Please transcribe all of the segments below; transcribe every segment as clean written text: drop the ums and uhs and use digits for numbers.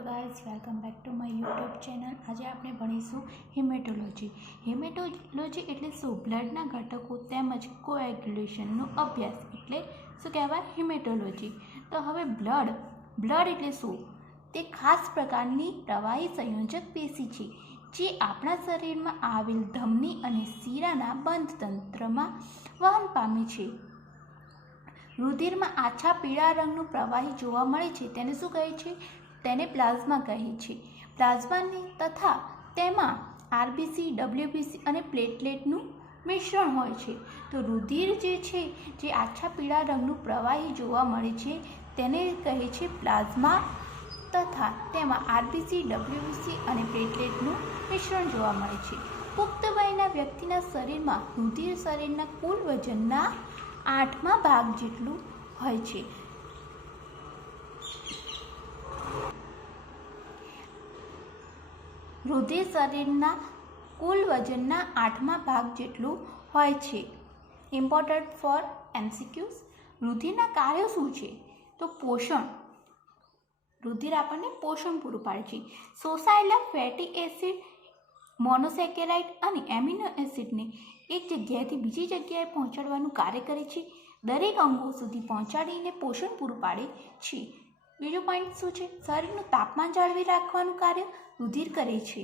Hello guys, welcome back to my YouTube channel. आज આપણે ભણીશું haematology. Haematology એટલે શું? બ્લડના ઘટકો તેમજ કોએગ્યુલેશનનો અભ્યાસ એટલે શું કહેવાય? હેમેટોલોજી। તો હવે બ્લડ એટલે શું? તે ખાસ પ્રકારની પ્રવાહી સંયોજક પેશી છે જે આપણા શરીરમાં આવેલ ધમની અને શિરાના બંધ તંત્રમાં વહન પામે છે। રુધિરમાં આછા પીળા રંગનું પ્રવાહી જોવા મળે છે તેને શું કહે છે? તેને પ્લાઝ્મા કહે છે। પ્લાઝમાની તથા તેમાં આરબીસી, ડબ્લ્યુબીસી અને પ્લેટલેટનું મિશ્રણ હોય છે। તો રુધિર જે છે જે આછા પીળા રંગનું પ્રવાહી જોવા મળે છે તેને કહે છે પ્લાઝમા તથા તેમાં આરબીસી, ડબ્લ્યુબીસી અને પ્લેટલેટનું મિશ્રણ જોવા મળે છે। પુખ્ત વયના વ્યક્તિના શરીરમાં રુધિર શરીરના કુલ વજનના 8મા ભાગ જેટલું હોય છે। રુધિર શરીરના કુલ વજનના 8મા ભાગ જેટલું હોય છે। Important for MCQs. રુધિરના કાર્યો શું છે? તો પોષણ। રુધિર આપણને પોષણ પૂરું પાડે છે। શોષાયેલા ફેટી એસિડ, મોનોસેકેરાઇડ અને એમિનો એસિડને એક જગ્યાએથી બીજી જગ્યાએ પહોંચાડવાનું કાર્ય કરે છે। દરેક અંગો સુધી પહોંચાડીને પોષણ પૂરું પાડે છે। બીજો પોઈન્ટ શું છે? શરીરનું તાપમાન જાળવી રાખવાનું કાર્ય રુધિર કરે છે।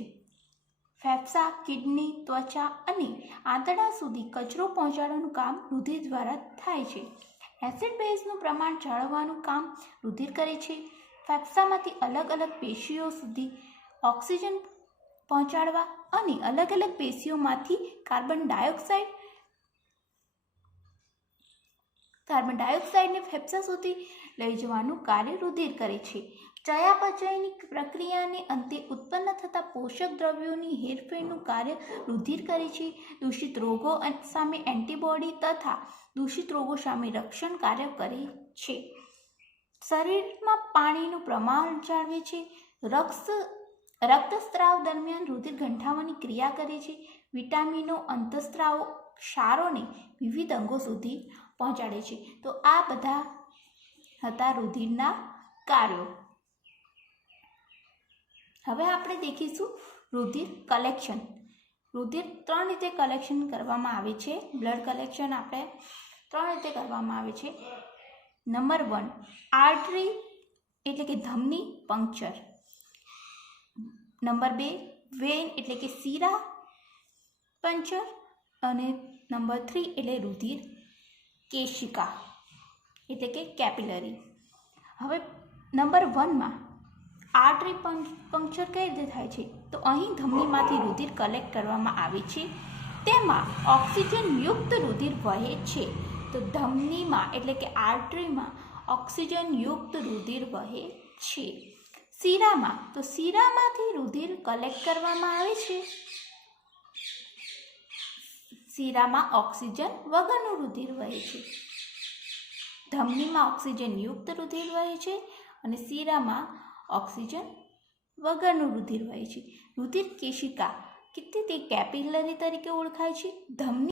ફેફસા, કિડની, ત્વચા અને આંતરડા સુધી કચરો પહોંચાડવાનું કામ રુધિર દ્વારા થાય છે। એસિડ બેઝનું પ્રમાણ જાળવવાનું કામ રુધિર કરે છે। ફેફસામાંથી અલગ અલગ પેશીઓ સુધી ઓક્સિજન પહોંચાડવા અને અલગ અલગ પેશીઓમાંથી કાર્બન ડાયોક્સાઇડને ફેફસા સુધી લઈ જવાનું કાર્ય રુધિર કરે છે। ચયાપચયની પ્રક્રિયાને અંતે ઉત્પન્ન થતા પોષક દ્રવ્યોની હેરફેરનું કાર્ય રુધિર કરે છે। દૂષિત રોગો સામે એન્ટીબોડી તથા દૂષિત રોગો સામે રક્ષણ કાર્ય કરે છે। શરીરમાં પાણીનું પ્રમાણ જાળવે છે। રક્તસ્રાવ દરમિયાન રુધિર ગંઠાવાની ક્રિયા કરે છે। વિટામિનો અંતઃસ્રાવો ક્ષારોને વિવિધ અંગો સુધી પહોંચાડે છે। તો આ બધા હતા રુધિરના કાર્યો। હવે આપણે દેખીશું રુધિર કલેક્શન। રુધિર 3 રીતે કલેક્શન કરવામાં આવે છે। બ્લડ કલેક્શન આપણે 3 રીતે કરવામાં આવે છે। નંબર 1, આર્ટરી એટલે કે ધમની પંક્ચર। નંબર 2, વેન એટલે કે શિરા પંચર। અને નંબર 3 એટલે રુધિર કેશિકા એટલે કે કેપિલરી। હવે નંબર 1માં આર્ટરી પંક્ચર કઈ રીતે થાય છે? તો અહીં ધમનીમાંથી રુધિર કલેક્ટ કરવામાં આવે છે, તેમાં ઓક્સિજનયુક્ત રુધિર વહે છે। તો ધમનીમાં એટલે કે આર્ટરીમાં ઓક્સિજનયુક્ત રુધિર વહે છે। શિરામાં તો શિરામાંથી રુધિર કલેક્ટ કરવામાં આવે છે, શિરામાં ઓક્સિજન વગરનું રુધિર વહે છે। ધમનીમાં ઓક્સિજનયુક્ત રુધિર વહે છે અને શિરામાં ઓક્સિજન વગરનું રુધિર વહે છે। રુધિર કેશિકા તે કેપિલરી તરીકે ઓળખાય છે। ધમની